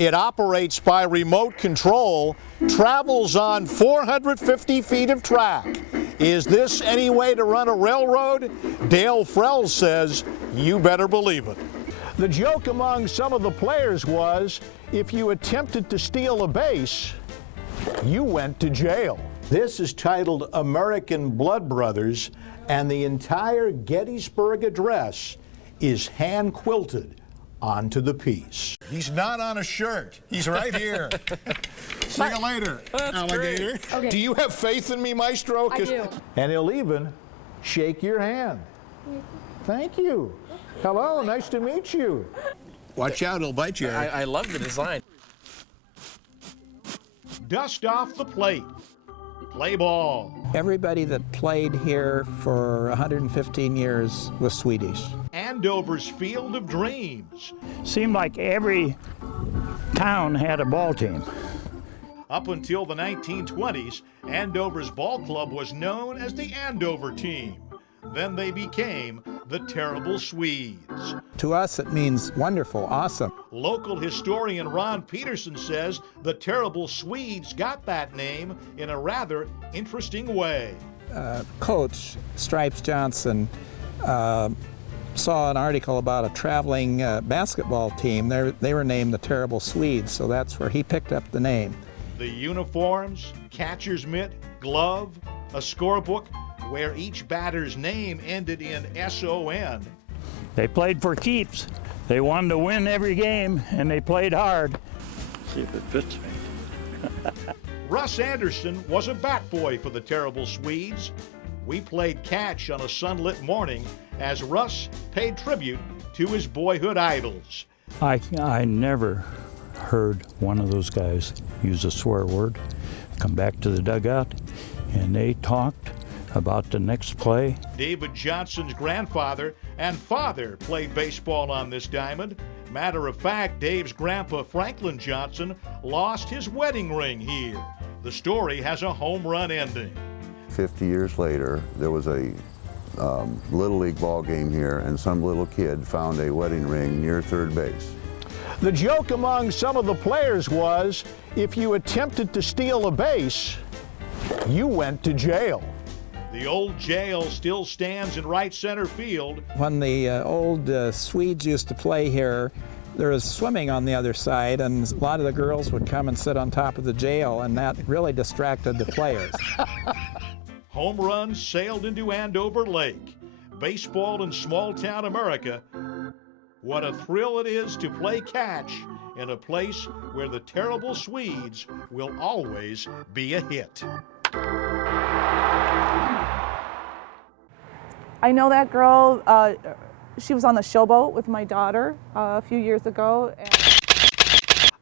It operates by remote control, travels on 450 feet of track. Is this any way to run a railroad? Dale Frell says, you better believe it. The joke among some of the players was, if you attempted to steal a base, you went to jail. This is titled American Blood Brothers, and the entire Gettysburg Address is hand-quilted onto the piece. He's not on a shirt. He's right here. See you later, alligator. Okay. Do you have faith in me, Maestro? I do. And he'll even shake your hand. Thank you. Hello, nice to meet you. Watch out, he'll bite you. I love the design. Dust off the plate. Play ball. Everybody that played here for 115 years was Swedish. Andover's Field of Dreams. Seemed like every town had a ball team. Up until the 1920s, Andover's ball club was known as the Andover team. Then they became the Terrible Swedes. To us, it means wonderful, awesome. Local historian Ron Peterson says the Terrible Swedes got that name in a rather interesting way. Coach Stripes Johnson saw an article about a traveling basketball team. They were named the Terrible Swedes, so that's where he picked up the name. The uniforms, catcher's mitt, glove, a scorebook, where each batter's name ended in S-O-N. They played for keeps. They wanted to win every game, and they played hard. See if it fits me. Russ Anderson was a bat boy for the Terrible Swedes. We played catch on a sunlit morning as Russ paid tribute to his boyhood idols. I never heard one of those guys use a swear word. Come back to the dugout, and they talked about the next play. David Johnson's grandfather and father played baseball on this diamond. Matter of fact, Dave's grandpa Franklin Johnson lost his wedding ring here. The story has a home run ending. 50 years later, there was a Little League ball game here, and some little kid found a wedding ring near third base. The joke among some of the players was, if you attempted to steal a base, you went to jail. The old jail still stands in right center field. When the old Swedes used to play here, there was swimming on the other side, and a lot of the girls would come and sit on top of the jail, and that really distracted the players. Home runs sailed into Andover Lake. Baseball in small-town America. What a thrill it is to play catch in a place where the Terrible Swedes will always be a hit. I know that girl. She was on the Showboat with my daughter a few years ago.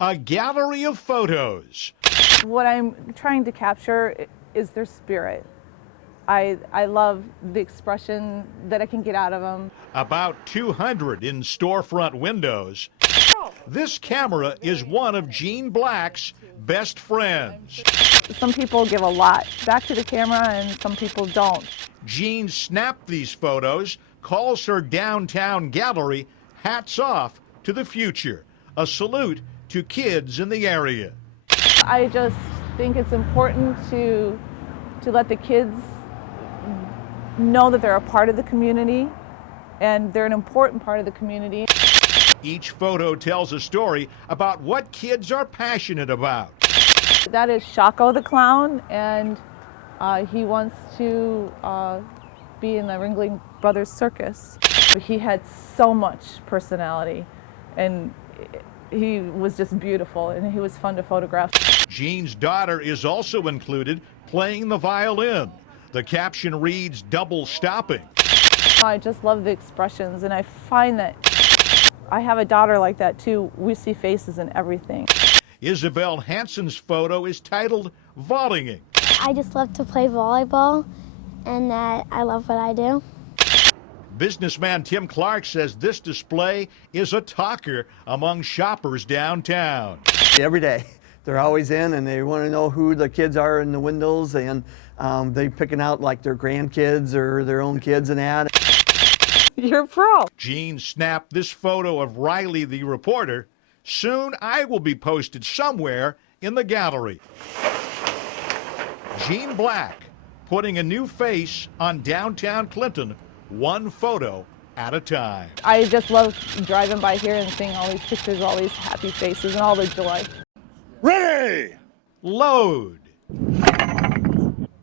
A gallery of photos. What I'm trying to capture is their spirit. I love the expression that I can get out of them. About 200 in storefront windows. This camera is one of Gene Black's best friends. Some people give a lot back to the camera and some people don't. Gene snapped these photos, calls her downtown gallery Hats Off to the Future, a salute to kids in the area. I just think it's important to let the kids know that they're a part of the community and they're an important part of the community. Each photo tells a story about what kids are passionate about. That is Shako the Clown, and he wants to be in the Ringling Brothers Circus. He had so much personality, and he was just beautiful, and he was fun to photograph. Gene's daughter is also included, playing the violin. The caption reads, "Double stopping." I just love the expressions, and I find that I have a daughter like that too. We see faces in everything. Isabel Hansen's photo is titled Volleying. I just love to play volleyball, and that I love what I do. Businessman Tim Clark says this display is a talker among shoppers downtown. Every day. They're always in, and they want to know who the kids are in the windows, and they're picking out like their grandkids or their own kids and that. You're a pro. Gene snapped this photo of Riley the reporter Soon I will be posted somewhere in the gallery. Gene Black putting a new face on downtown Clinton, one photo at a time. I just love driving by here and seeing all these pictures, all these happy faces, and all the joy. Ready! Load.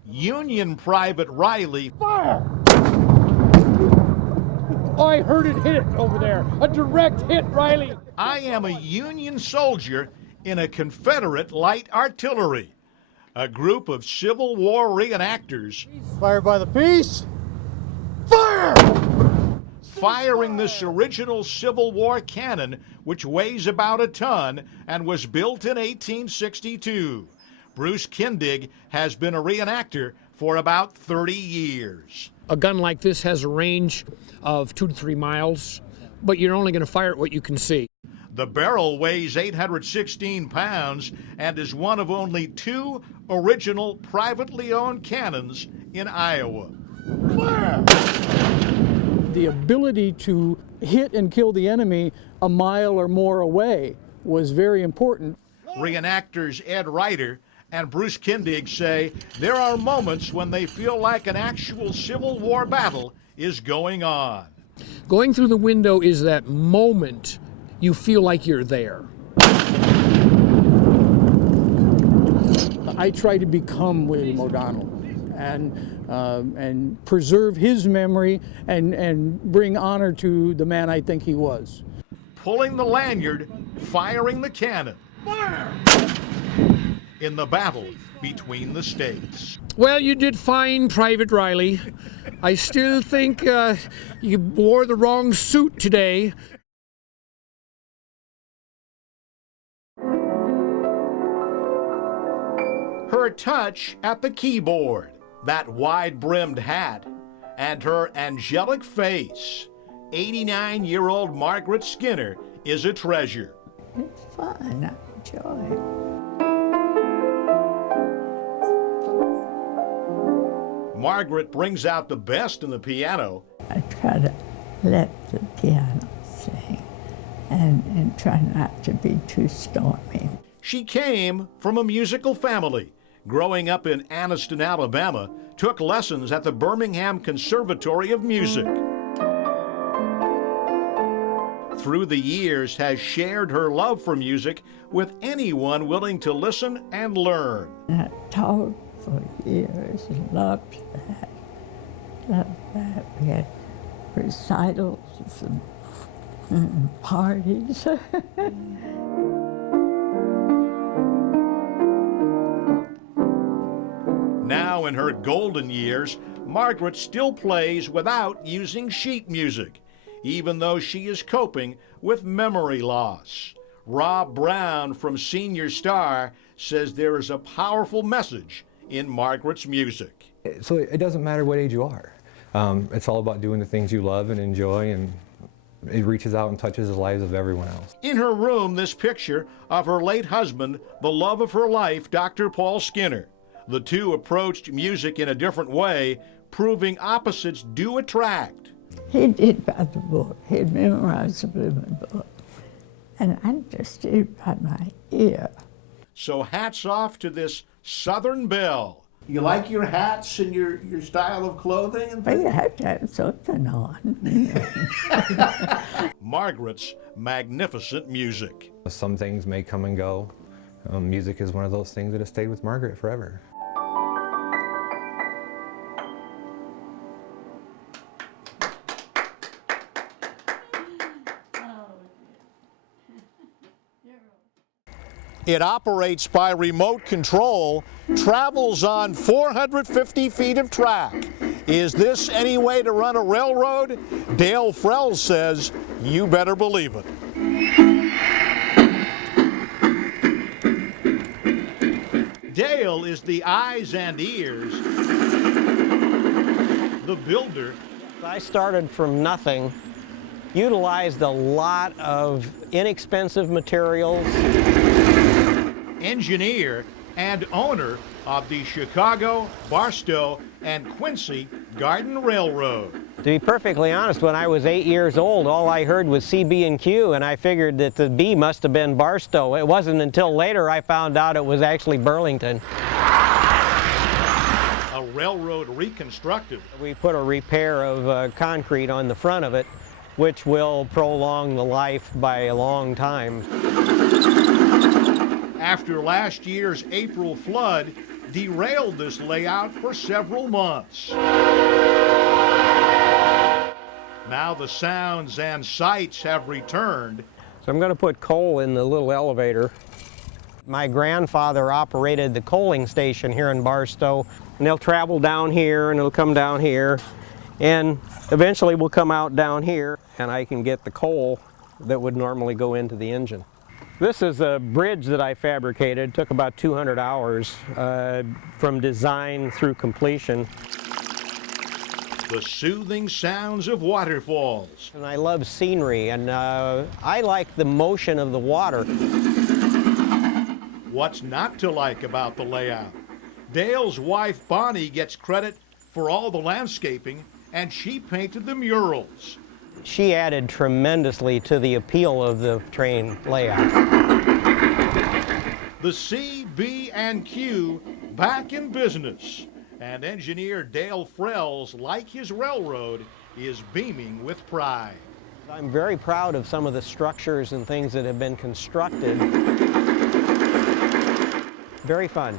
Union Private Riley. Fire! Oh, I heard it hit over there. A direct hit, Riley. I am a Union soldier in a Confederate light artillery, a group of Civil War reenactors. Fire by the piece. Fire! Firing this original Civil War cannon, which weighs about a ton and was built in 1862. Bruce Kindig has been a reenactor for about 30 years. A gun like this has a range of 2 to 3 miles, but you're only going to fire at what you can see. The barrel weighs 816 pounds and is one of only 2 original privately owned cannons in Iowa. Fire! The ability to hit and kill the enemy a mile or more away was very important. Reenactors Ed Ryder and Bruce Kindig say there are moments when they feel like an actual Civil War battle is going on. Going through the window is that moment you feel like you're there. I try to become William O'Donnell and preserve his memory and bring honor to the man I think he was. Pulling the lanyard, firing the cannon. Fire! In the battle between the states. Well, you did fine, Private Riley. I still think you wore the wrong suit today. Her touch at the keyboard, that wide-brimmed hat, and her angelic face. 89-year-old Margaret Skinner is a treasure. It's fun. I enjoy it. Margaret brings out the best in the piano. I try to let the piano sing and try not to be too stormy. She came from a musical family. Growing up in Anniston, Alabama, took lessons at the Birmingham Conservatory of Music. Through the years, has shared her love for music with anyone willing to listen and learn. I taught for years, loved that. Loved that. We had recitals and parties. Now in her golden years, Margaret still plays without using sheet music, even though she is coping with memory loss. Rob Brown from Senior Star says there is a powerful message in Margaret's music. So it doesn't matter what age you are. It's all about doing the things you love and enjoy, and it reaches out and touches the lives of everyone else. In her room, this picture of her late husband, the love of her life, Dr. Paul Skinner. The two approached music in a different way, proving opposites do attract. He did by the book. He memorized the Blooming Book. And I just did by my ear. So hats off to this Southern belle. You like your hats and your style of clothing and things? You have to have something on. Margaret's magnificent music. Some things may come and go. Music is one of those things that has stayed with Margaret forever. It operates by remote control, travels on 450 feet of track. Is this any way to run a railroad? Dale Frell says you better believe it. Dale is the eyes and ears, the builder. I started from nothing, utilized a lot of inexpensive materials. Engineer and owner of the Chicago, Barstow, and Quincy Garden Railroad. To be perfectly honest, when I was 8 years old, all I heard was CB and Q, and I figured that the B must have been Barstow. It wasn't until later I found out it was actually Burlington. A railroad reconstructed. We put a repair of concrete on the front of it, which will prolong the life by a long time. After last year's April flood derailed this layout for several months. Now the sounds and sights have returned. So I'm going to put coal in the little elevator. My grandfather operated the coaling station here in Barstow, and they'll travel down here and it'll come down here, and eventually we'll come out down here and I can get the coal that would normally go into the engine. This is a bridge that I fabricated. It took about 200 hours from design through completion. The soothing sounds of waterfalls. And I love scenery, and I like the motion of the water. What's not to like about the layout? Dale's wife Bonnie gets credit for all the landscaping, and she painted the murals. She added tremendously to the appeal of the train layout. The C, B, and Q back in business. And engineer Dale Frells, like his railroad, is beaming with pride. I'm very proud of some of the structures and things that have been constructed. Very fun.